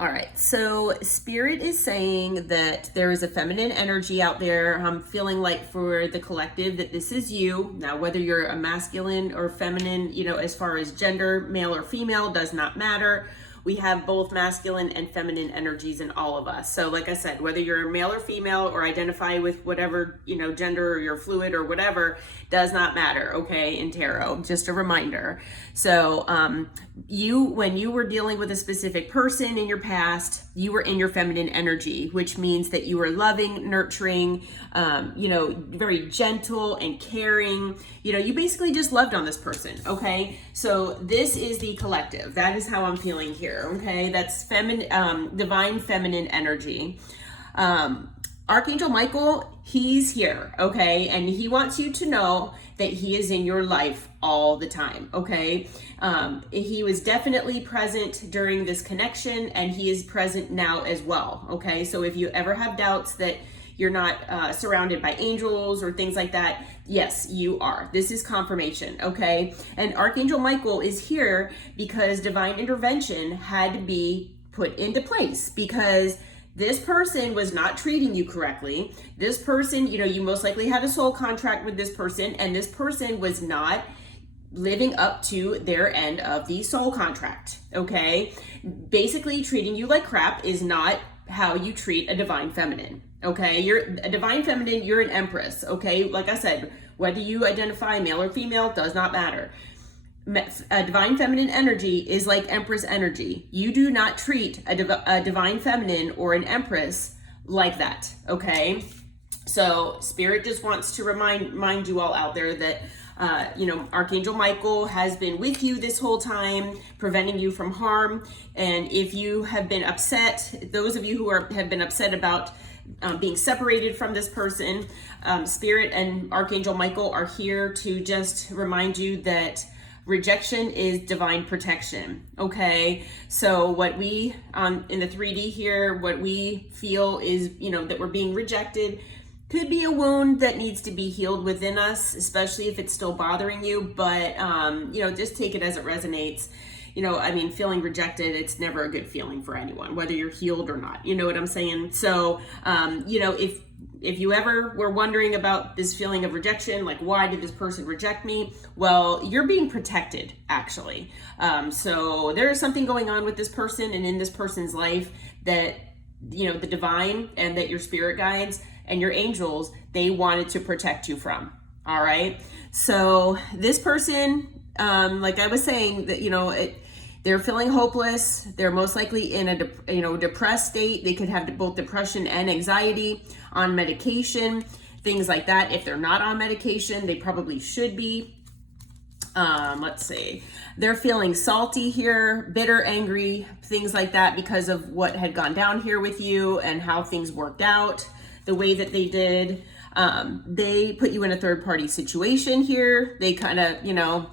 All right, so Spirit is saying that there is a feminine energy out there. I'm feeling like for the collective that this is you. Now, whether you're a masculine or feminine, as far as gender, male or female, does not matter. We have both masculine and feminine energies in all of us. So like I said, whether you're a male or female or identify with whatever, gender or you're fluid or whatever, does not matter, okay, in tarot. Just a reminder. So when you were dealing with a specific person in your past, you were in your feminine energy, which means that you were loving, nurturing, very gentle and caring. You basically just loved on this person, okay? So this is the collective. That is how I'm feeling here. Okay, that's divine feminine energy. Archangel Michael, he's here, okay, and he wants you to know that he is in your life all the time, okay? He was definitely present during this connection, and he is present now as well, okay? So if you ever have doubts that you're not surrounded by angels or things like that, yes, you are. This is confirmation, okay? And Archangel Michael is here because divine intervention had to be put into place because this person was not treating you correctly. This person, you most likely had a soul contract with this person, and this person was not living up to their end of the soul contract, okay? Basically, treating you like crap is not how you treat a divine feminine. Okay, you're a divine feminine, you're an empress, okay? Like I said, whether you identify male or female does not matter. A divine feminine energy is like empress energy. You do not treat a divine feminine or an empress like that, okay? So Spirit just wants to remind you all out there that Archangel Michael has been with you this whole time, preventing you from harm. And if you have been upset, those of you who have been upset about being separated from this person, Spirit and Archangel Michael are here to just remind you that rejection is divine protection, okay? So what we, in the 3D here, what we feel is, that we're being rejected could be a wound that needs to be healed within us, especially if it's still bothering you, but, just take it as it resonates. Feeling rejected, it's never a good feeling for anyone, whether you're healed or not. You know what I'm saying? So, if you ever were wondering about this feeling of rejection, like why did this person reject me? Well, you're being protected, actually. So there is something going on with this person and in this person's life that, the divine and that your spirit guides and your angels, they wanted to protect you from. All right. So this person, like I was saying, that, they're feeling hopeless. They're most likely in a depressed state. They could have both depression and anxiety, on medication, things like that. If they're not on medication, they probably should be. Let's see. They're feeling salty here, bitter, angry, things like that because of what had gone down here with you and how things worked out the way that they did. They put you in a third party situation here. They kind of,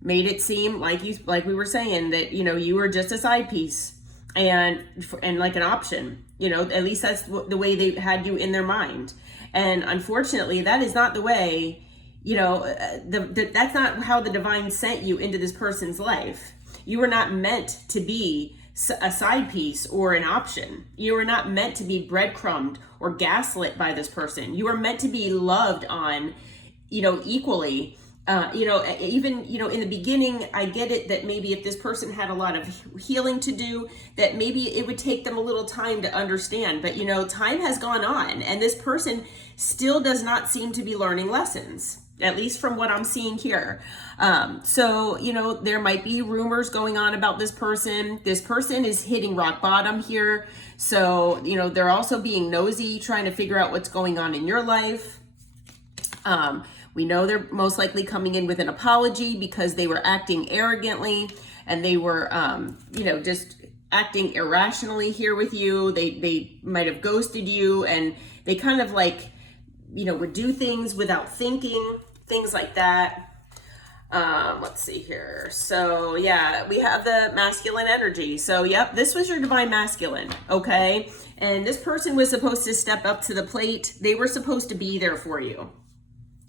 made it seem like we were saying that, you were just a side piece and like an option, at least that's the way they had you in their mind. And unfortunately, that is not the way, that's not how the divine sent you into this person's life. You were not meant to be a side piece or an option. You were not meant to be breadcrumbed or gaslit by this person. You were meant to be loved on, equally. Even, in the beginning, I get it that maybe if this person had a lot of healing to do, that maybe it would take them a little time to understand. But, time has gone on and this person still does not seem to be learning lessons, at least from what I'm seeing here. So, there might be rumors going on about this person. This person is hitting rock bottom here. So, they're also being nosy, trying to figure out what's going on in your life. We know they're most likely coming in with an apology because they were acting arrogantly and they were, just acting irrationally here with you. They might have ghosted you and they kind of would do things without thinking, things like that. Let's see here. So yeah, we have the masculine energy. So yep, this was your divine masculine, okay? And this person was supposed to step up to the plate. They were supposed to be there for you.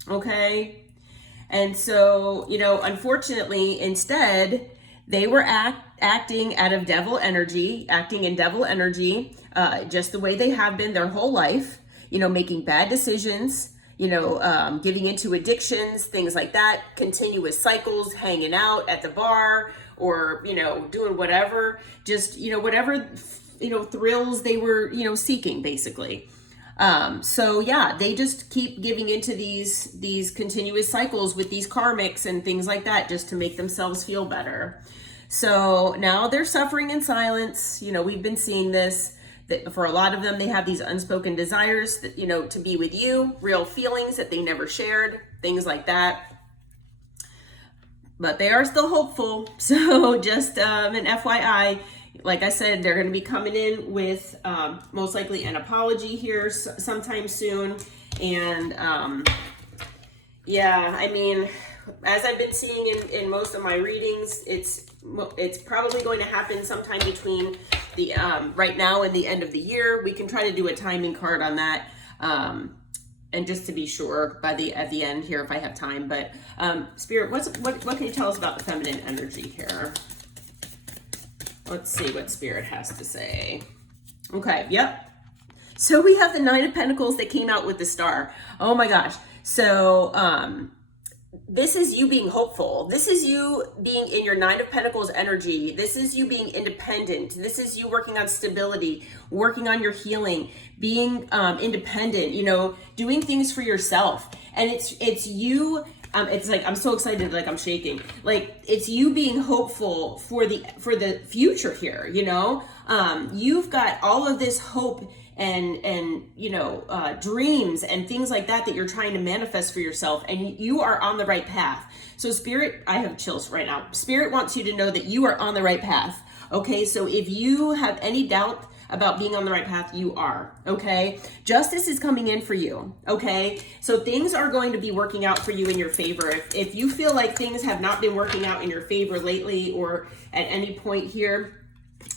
Okay. And so, unfortunately, instead, they were acting out of devil energy, acting in devil energy, just the way they have been their whole life, you know, making bad decisions, you know, giving into addictions, things like that, continuous cycles, hanging out at the bar, or, you know, doing whatever, just, you know, whatever, you know, thrills they were, you know, seeking, basically. So yeah, they just keep giving into these continuous cycles with these karmics and things like that, just to make themselves feel better. So now they're suffering in silence. You know, we've been seeing this, that for a lot of them, they have these unspoken desires that, you know, to be with you, real feelings that they never shared, things like that. But they are still hopeful. So just an FYI, like I said, they're going to be coming in with most likely an apology here sometime soon. And yeah, I mean, as I've been seeing in most of my readings, it's probably going to happen sometime between the right now and the end of the year. We can try to do a timing card on that. And just to be sure at the end here, if I have time. But Spirit, what can you tell us about the feminine energy here? Let's see what Spirit has to say. Okay, yep. So we have the Nine of Pentacles that came out with the star. Oh my gosh. So this is you being hopeful. This is you being in your Nine of Pentacles energy. This is you being independent. This is you working on stability, working on your healing, being independent, you know, doing things for yourself. And it's you, it's like, I'm so excited, like I'm shaking. Like, it's you being hopeful for the future here, you know? You've got all of this hope and you know, dreams and things like that you're trying to manifest for yourself, and you are on the right path. So Spirit, I have chills right now. Spirit wants you to know that you are on the right path. Okay, so if you have any doubt about being on the right path, you are. Okay, justice is coming in for you. Okay, so things are going to be working out for you in your favor. If you feel like things have not been working out in your favor lately or at any point here,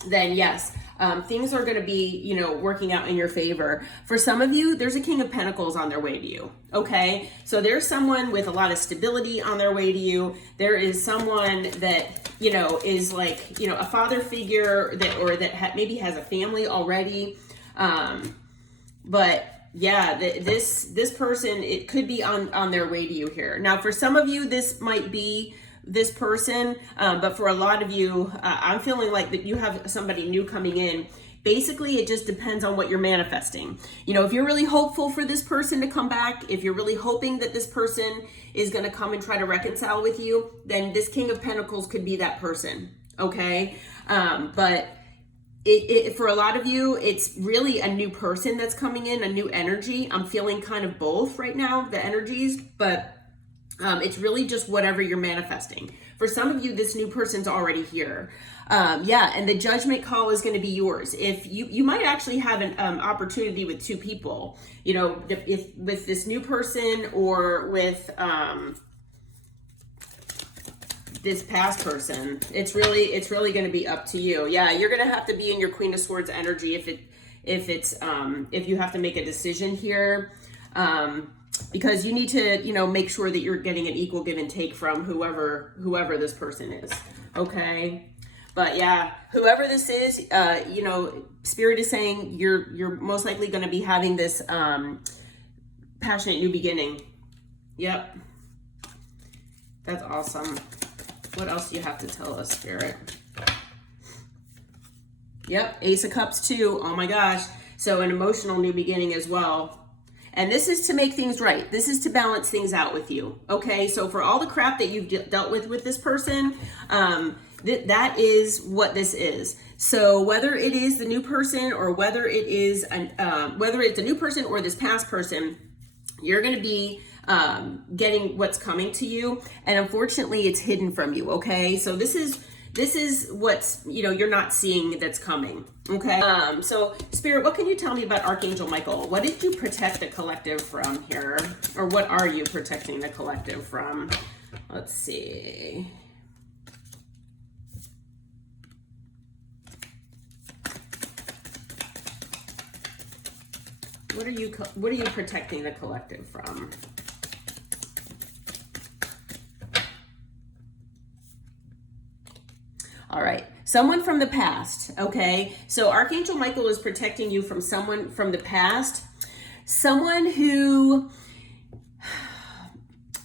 then yes, things are going to be, you know, working out in your favor. For some of you, there's a King of Pentacles on their way to you. Okay, so there's someone with a lot of stability on their way to you. There is someone that, you know, is like, you know, a father figure that maybe has a family already. But yeah, this person, it could be on their way to you here. Now, for some of you, this might be this person, but for a lot of you, I'm feeling like that you have somebody new coming in. Basically, it just depends on what you're manifesting. You know, if you're really hopeful for this person to come back, if you're really hoping that this person is going to come and try to reconcile with you, then this King of Pentacles could be that person. Okay, but for a lot of you, it's really a new person that's coming in, a new energy. I'm feeling kind of both right now, the energies, but it's really just whatever you're manifesting. For some of you, this new person's already here. Yeah, and the judgment call is going to be yours. If you might actually have an opportunity with two people, you know, if with this new person or with this past person. It's really going to be up to you. Yeah, you're going to have to be in your Queen of Swords energy if you have to make a decision here. Because you need to, you know, make sure that you're getting an equal give and take from whoever this person is. Okay. But yeah, whoever this is, you know, Spirit is saying you're most likely going to be having this passionate new beginning. Yep. That's awesome. What else do you have to tell us, Spirit? Yep. Ace of Cups too. Oh my gosh. So an emotional new beginning as well. And this is to make things right. This is to balance things out with you. Okay, so for all the crap that you've dealt with this person, that is what this is. So whether it is the new person or whether it's a new person or this past person, you're going to be getting what's coming to you. And unfortunately, it's hidden from you. Okay, so this is what's, you know, you're not seeing that's coming. Okay. So Spirit, what can you tell me about Archangel Michael? What did you protect the collective from here? Or what are you protecting the collective from? Let's see. What are you protecting the collective from? All right. someone from the past, okay? So Archangel Michael is protecting you from someone from the past, someone who,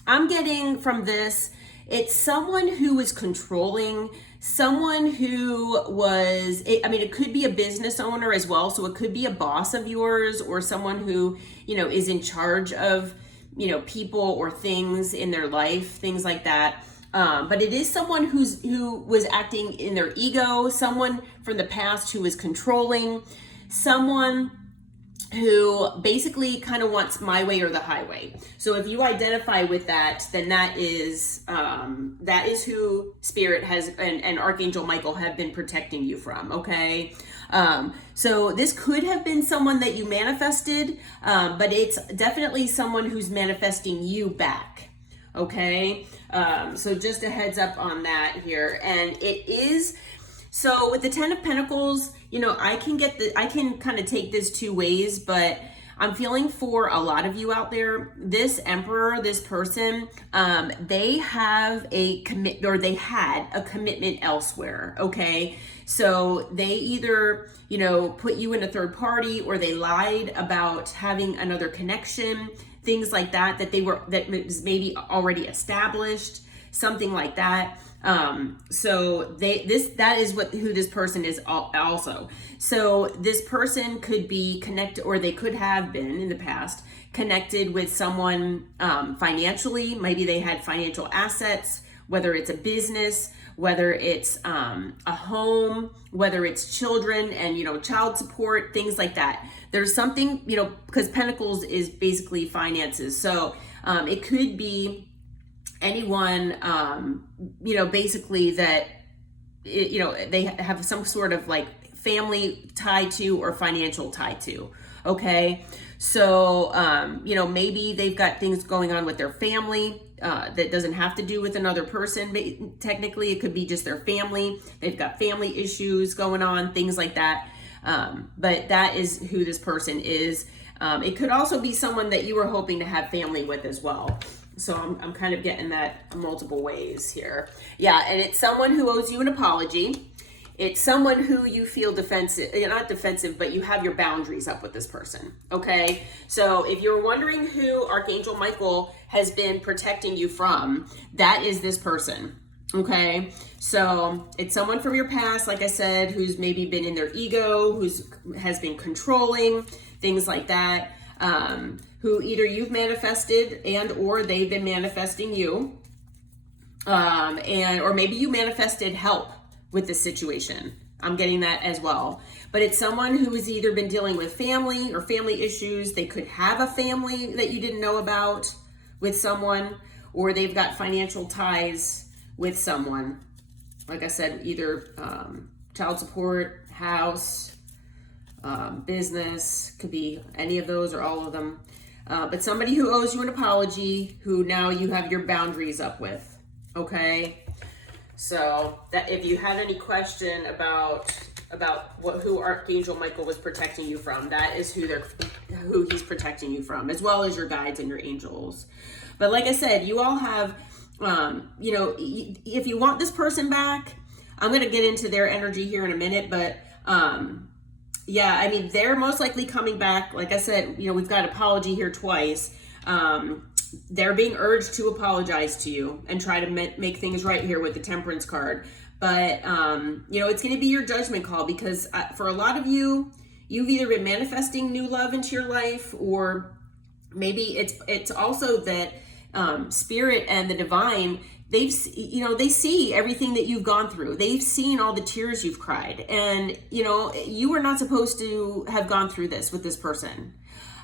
I'm getting from this, it's someone who is controlling, someone who was, it could be a business owner as well. So it could be a boss of yours or someone who, is in charge of, people or things in their life, things like that. But it is someone who was acting in their ego, someone from the past who is controlling, someone who basically kind of wants my way or the highway. So if you identify with that, then that is who Spirit has and Archangel Michael have been protecting you from, okay? So this could have been someone that you manifested, but it's definitely someone who's manifesting you back, okay? So just a heads up on that here. And it is, so with the 10 of Pentacles, I can kind of take this two ways, but I'm feeling for a lot of you out there, this Emperor, this person, they have a they had a commitment elsewhere, okay? So they either, put you in a third party, or they lied about having another connection, things like that, that was maybe already established, something like that. So that is who this person is also. So this person could be connected, or they could have been in the past connected with someone, financially. Maybe they had financial assets, whether it's a business, whether it's, a home, whether it's children and, child support, things like that. There's something, because Pentacles is basically finances. So, it could be anyone, basically that, they have some sort of like family tie to or financial tie to. Okay. So, maybe they've got things going on with their family, that doesn't have to do with another person. But technically it could be just their family. They've got family issues going on, things like that. But that is who this person is. It could also be someone that you were hoping to have family with as well. So I'm kind of getting that multiple ways here. Yeah, and it's someone who owes you an apology. It's someone who you feel defensive, not defensive, but you have your boundaries up with this person, okay? So if you're wondering who Archangel Michael has been protecting you from, that is this person, okay? So it's someone from your past, like I said, who's maybe been in their ego, has been controlling, things like that. Who either you've manifested and or they've been manifesting you, or maybe you manifested help with this situation. I'm getting that as well. But it's someone who has either been dealing with family or family issues. They could have a family that you didn't know about with someone, or they've got financial ties with someone. Like I said, either child support, house, business, could be any of those or all of them. But somebody who owes you an apology, who now you have your boundaries up with, okay? So that if you had any question about who Archangel Michael was protecting you from, that is who he's protecting you from, as well as your guides and your angels. But like I said, you all have, if you want this person back, I'm going to get into their energy here in a minute, but yeah, they're most likely coming back. Like I said, we've got apology here twice. They're being urged to apologize to you and try to make things right here with the Temperance card. But, it's going to be your judgment call, because for a lot of you, you've either been manifesting new love into your life, or maybe it's also that Spirit and the divine, they see everything that you've gone through. They've seen all the tears you've cried, and you were not supposed to have gone through this with this person.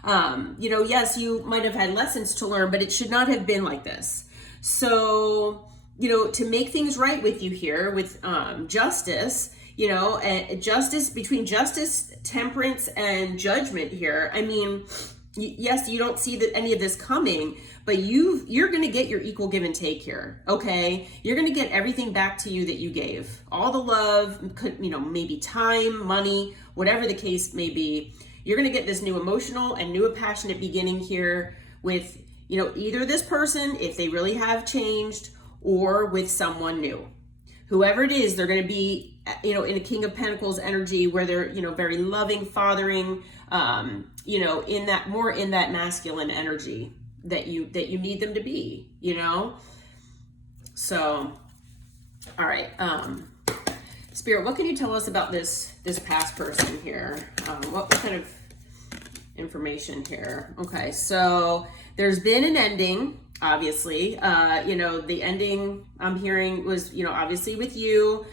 Yes, you might have had lessons to learn, but it should not have been like this. So, to make things right with you here with justice, justice, between justice, temperance, and judgment here. Yes, you don't see any of this coming, but you're going to get your equal give and take here, okay? You're going to get everything back to you that you gave. All the love, maybe time, money, whatever the case may be. You're going to get this new emotional and new passionate beginning here with, either this person, if they really have changed, or with someone new whoever it is, they're going to be, you know, in a King of Pentacles energy where they're, you know, very loving, fathering, you know, in that, more in that masculine energy that you need them to be, you know? So, all right. Spirit, what can you tell us about this past person here? What kind of information here? Okay, so there's been an ending, obviously. You know, the ending I'm hearing was, you know, obviously with you.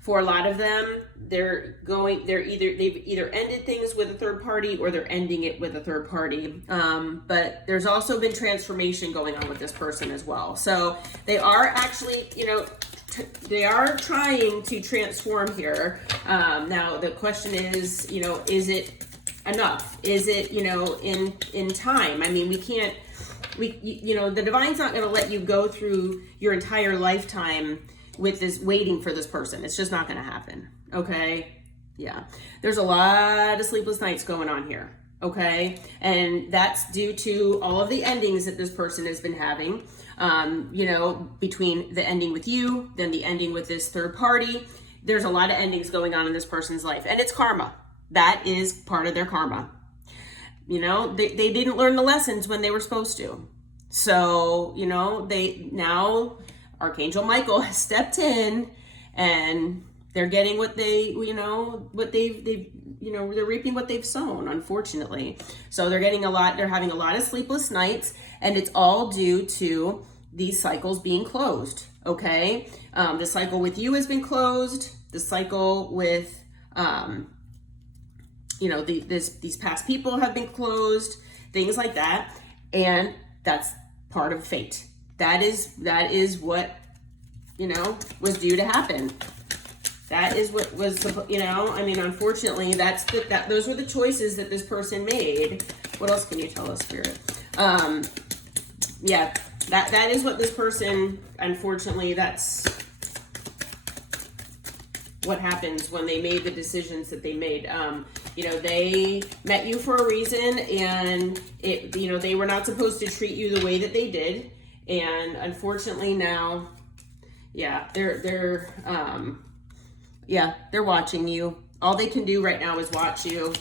For a lot of them, they've either ended things with a third party or they're ending it with a third party. But there's also been transformation going on with this person as well. So they are actually, you know, they are trying to transform here. Now the question is, you know, is it enough? Is it, you know, in time? I mean, you know, the divine's not going to let you go through your entire lifetime with this waiting for this person. It's just not going to happen. Okay. Yeah. There's a lot of sleepless nights going on here. Okay. And that's due to all of the endings that this person has been having, you know, between the ending with you, then the ending with this third party. There's a lot of endings going on in this person's life, and it's karma. That is part of their karma. You know, they didn't learn the lessons when they were supposed to. So, you know, now Archangel Michael has stepped in, and they're getting what they, you know, what they've, you know, they're reaping what they've sown, unfortunately. So they're having a lot of sleepless nights, and it's all due to these cycles being closed. Okay. The cycle with you has been closed. The cycle with, you know, these past people have been closed, things like that. And that's part of fate. That is what, you know, was due to happen. That is what was, you know, I mean, unfortunately, those were the choices that this person made. What else can you tell us, Spirit? Yeah, that is what this person, unfortunately, that's what happens when they made the decisions that they made. You know, they met you for a reason, and you know, they were not supposed to treat you the way that they did. And unfortunately now, yeah, they're watching you. All they can do right now is watch you.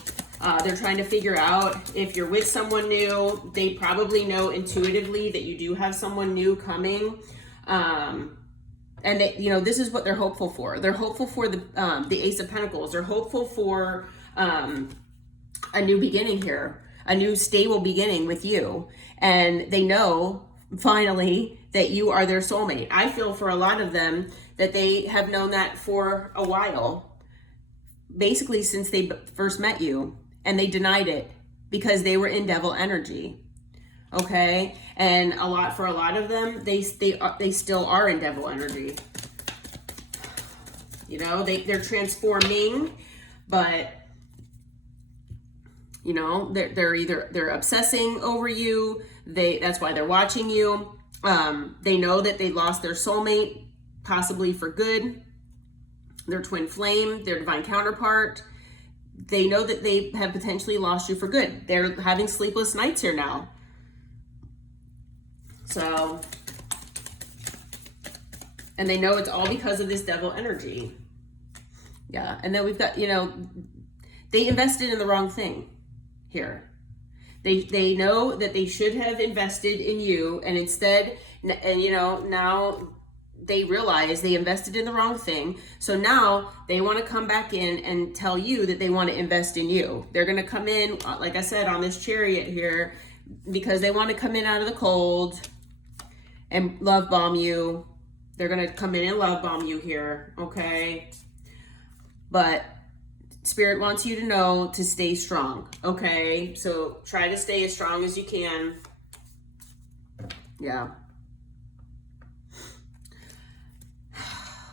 They're trying to figure out if you're with someone new. They probably know intuitively that you do have someone new coming. And they, you know, this is what they're hopeful for. They're hopeful for the Ace of Pentacles. They're hopeful for a new beginning here, a new stable beginning with you. And they know finally that you are their soulmate. I feel for a lot of them that they have known that for a while, basically since they first met you, and they denied it because they were in devil energy. Okay. And for a lot of them, they still are in devil energy. You know, they're transforming, but you know, they're obsessing over you. That's why they're watching you. They know that they lost their soulmate, possibly for good. Their twin flame, their divine counterpart. They know that they have potentially lost you for good. They're having sleepless nights here now. So, and they know it's all because of this devil energy. Yeah. And then we've got, you know, they invested in the wrong thing here. They know that they should have invested in you, and instead, and you know, now they realize they invested in the wrong thing. So now they want to come back in and tell you that they want to invest in you. They're going to come in, like I said, on this Chariot here, because they want to come in out of the cold and love bomb you. They're going to come in and love bomb you here. Okay. But Spirit wants you to know to stay strong. Okay. So try to stay as strong as you can. Yeah.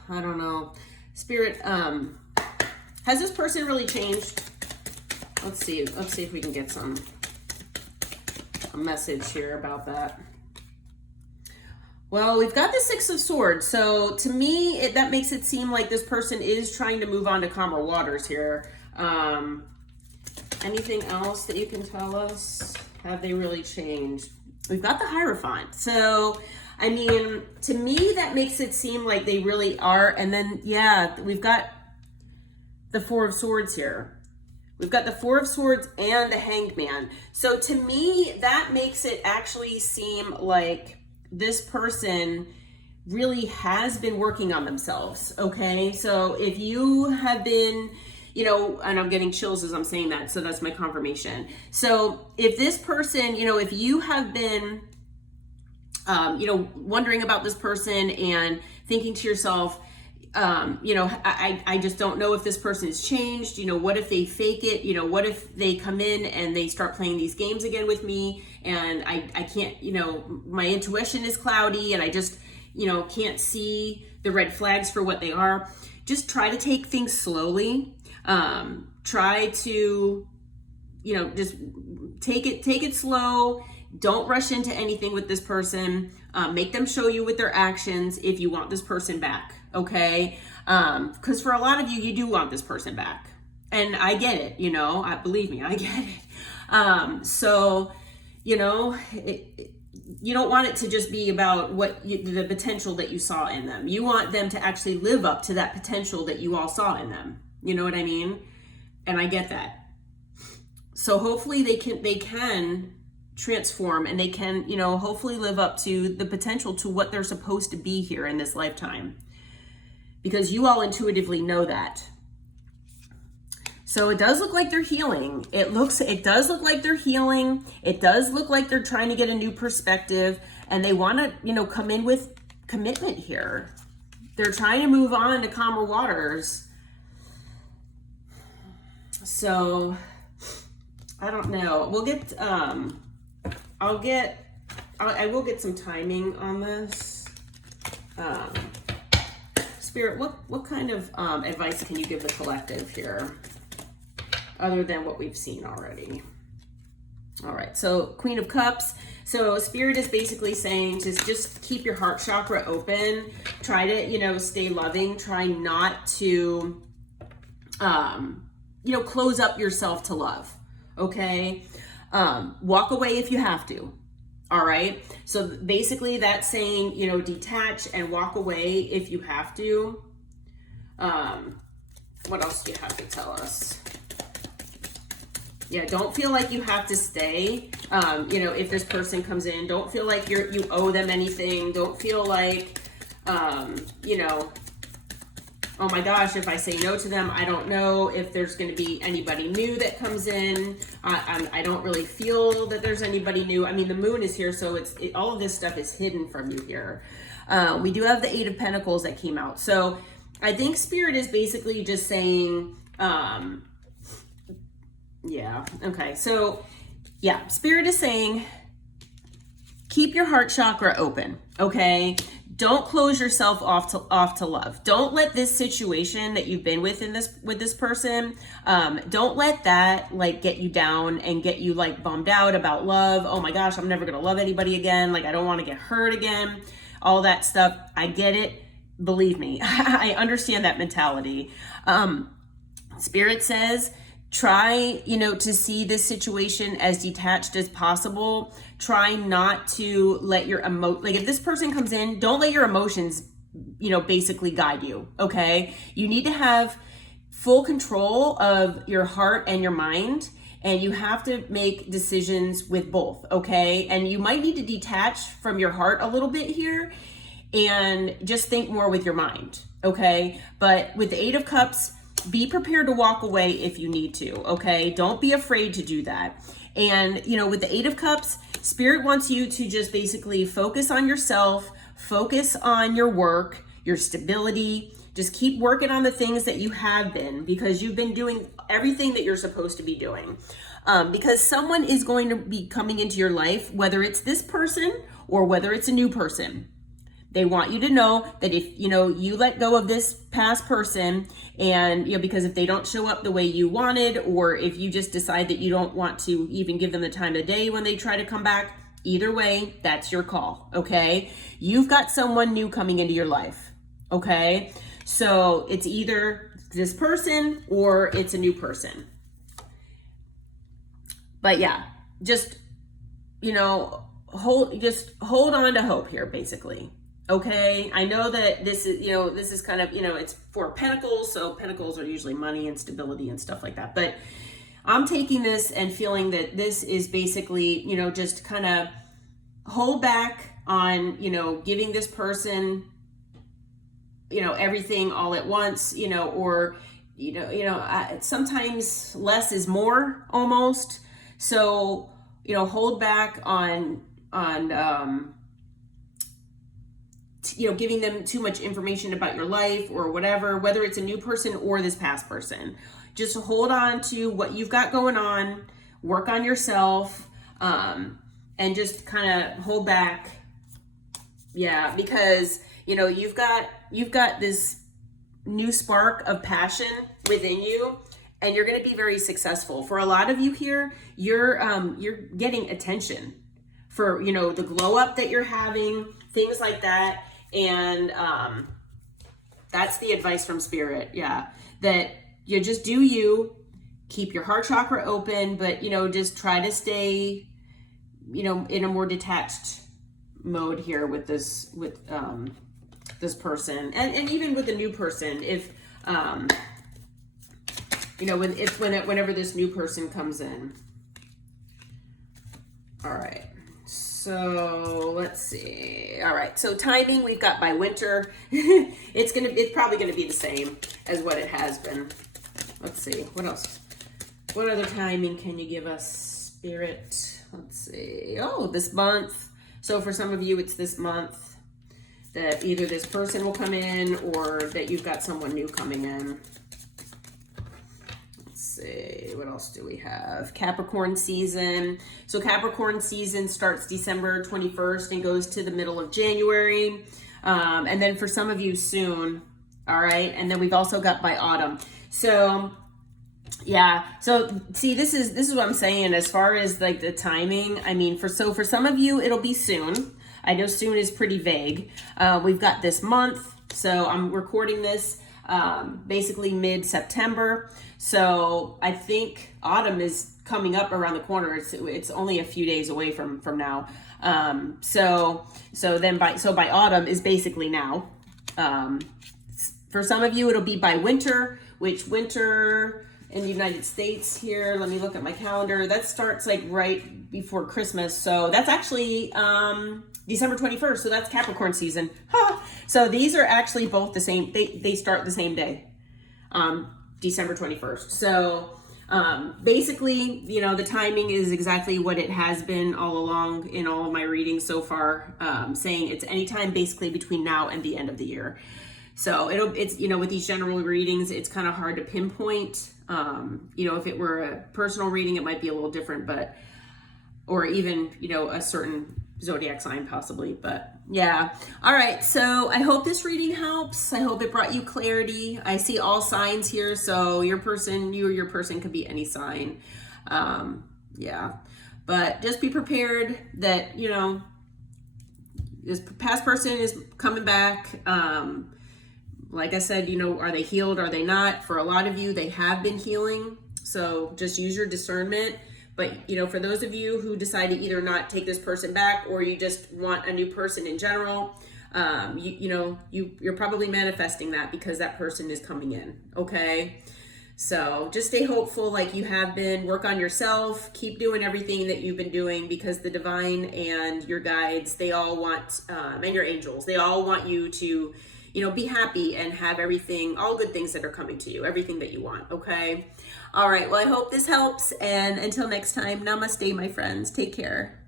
I don't know. Spirit, has this person really changed? Let's see if we can get a message here about that. Well, we've got the Six of Swords. So to me, that makes it seem like this person is trying to move on to calmer waters here. Anything else that you can tell us? Have they really changed? We've got the Hierophant. So I mean, to me, that makes it seem like they really are. And then, yeah, we've got the Four of Swords here. We've got the Four of Swords and the Hanged Man. So to me, that makes it actually seem like this person really has been working on themselves, okay? So if you have been, you know, and I'm getting chills as I'm saying that, so that's my confirmation. So if this person, you know, if you have been, you know, wondering about this person and thinking to yourself, you know, I just don't know if this person has changed. You know, what if they fake it? You know, what if they come in and they start playing these games again with me and I can't, you know, my intuition is cloudy and I just, you know, can't see the red flags for what they are. Just try to take things slowly. Try to, you know, just take it slow. Don't rush into anything with this person. Make them show you with their actions if you want this person back, okay? Because for a lot of you, you do want this person back. And I get it, you know, believe me, I get it. So, you know, you don't want it to just be about the potential that you saw in them. You want them to actually live up to that potential that you all saw in them. You know what I mean? And I get that. So hopefully they can transform and they can, you know, hopefully live up to the potential to what they're supposed to be here in this lifetime. Because you all intuitively know that. So it does look like they're healing. It does look like they're healing. It does look like they're trying to get a new perspective and they want to, you know, come in with commitment here. They're trying to move on to calmer waters. So I don't know. We'll get, I will get some timing on this. Spirit, what kind of advice can you give the collective here? Other than what we've seen already. All right, so Queen of Cups. So Spirit is basically saying just keep your heart chakra open. Try to, you know, stay loving. Try not to, you know, close up yourself to love, okay? Walk away if you have to, all right? So basically that's saying, you know, detach and walk away if you have to. What else do you have to tell us? Yeah, don't feel like you have to stay. You know, if this person comes in, don't feel like you owe them anything. Don't feel like, you know, oh my gosh, if I say no to them, I don't know if there's going to be anybody new that comes in. I don't really feel that there's anybody new. I mean, the moon is here, so all of this stuff is hidden from you here. We do have the Eight of Pentacles that came out. So I think Spirit is basically just saying, yeah, okay. So yeah, Spirit is saying, keep your heart chakra open, okay? Don't close yourself off to love. Don't let this situation that you've been with this person, don't let that like get you down and get you like bummed out about love. Oh my gosh, I'm never gonna love anybody again. Like I don't want to get hurt again. All that stuff. I get it. Believe me, I understand that mentality. Spirit says, try, you know, to see this situation as detached as possible. Try not to let your like if this person comes in, don't let your emotions, you know, basically guide you, okay? You need to have full control of your heart and your mind, and you have to make decisions with both, okay? And you might need to detach from your heart a little bit here and just think more with your mind, okay? But with the Eight of Cups, be prepared to walk away if you need to, okay? Don't be afraid to do that. And, you know, with the Eight of Cups, Spirit wants you to just basically focus on yourself, focus on your work, your stability. Just keep working on the things that you have been, because you've been doing everything that you're supposed to be doing. Because someone is going to be coming into your life, whether it's this person or whether it's a new person. They want you to know that if, you know, you let go of this past person and, you know, because if they don't show up the way you wanted, or if you just decide that you don't want to even give them the time of day when they try to come back, either way, that's your call, okay? You've got someone new coming into your life, okay? So it's either this person or it's a new person. But yeah, just, you know, just hold on to hope here, basically. Okay, I know that this is, this is kind of, it's for Pentacles, so Pentacles are usually money and stability and stuff like that. But I'm taking this and feeling that this is basically, just kind of hold back on, giving this person, everything all at once, or, sometimes less is more almost. So, hold back on giving them too much information about your life or whatever, whether it's a new person or this past person. Just hold on to what you've got going on, work on yourself, and just kind of hold back. Yeah, because, you've got this new spark of passion within you, and you're going to be very successful. For a lot of you here, you're getting attention for, the glow up that you're having, things like that. And that's the advice from Spirit. Yeah, that you just do you, keep your heart chakra open, but, just try to stay, in a more detached mode here with this, this person, and even with a new person, if, whenever this new person comes in. All right. So let's see. All right. So timing, we've got by winter. It's probably gonna be the same as what it has been. Let's see. What else? What other timing can you give us, Spirit? Let's see. Oh, this month. So for some of you, it's this month that either this person will come in or that you've got someone new coming in. See, what else do we have? Capricorn season. So Capricorn season starts December 21st and goes to the middle of January. And then for some of you soon. All right. And then we've also got by autumn. So yeah. So see, this is what I'm saying as far as like the timing. I mean, for some of you, it'll be soon. I know soon is pretty vague. We've got this month. So I'm recording this basically mid-September. So I think autumn is coming up around the corner. It's only a few days away from now. So by autumn is basically now. For some of you, it'll be by winter, which winter in the United States here, let me look at my calendar. That starts like right before Christmas. So that's actually, December 21st. So that's Capricorn season. Huh. So these are actually both the same. They start the same day. December 21st. So basically, the timing is exactly what it has been all along in all of my readings so far, saying it's anytime basically between now and the end of the year. So it's with these general readings, it's kind of hard to pinpoint. If it were a personal reading, it might be a little different, or even, a certain zodiac sign possibly, but yeah. All right. So I hope this reading helps. I hope it brought you clarity. I see all signs here. So you or your person could be any sign. Yeah, but just be prepared that, this past person is coming back. Like I said, are they healed? Are they not? For a lot of you, they have been healing. So just use your discernment. But, for those of you who decide to either not take this person back or you just want a new person in general, you're probably manifesting that because that person is coming in. Okay. So just stay hopeful like you have been. Work on yourself. Keep doing everything that you've been doing because the divine and your guides, they all want, and your angels, they all want you to, be happy and have everything, all good things that are coming to you, everything that you want. Okay. All right. Well, I hope this helps. And until next time, namaste, my friends. Take care.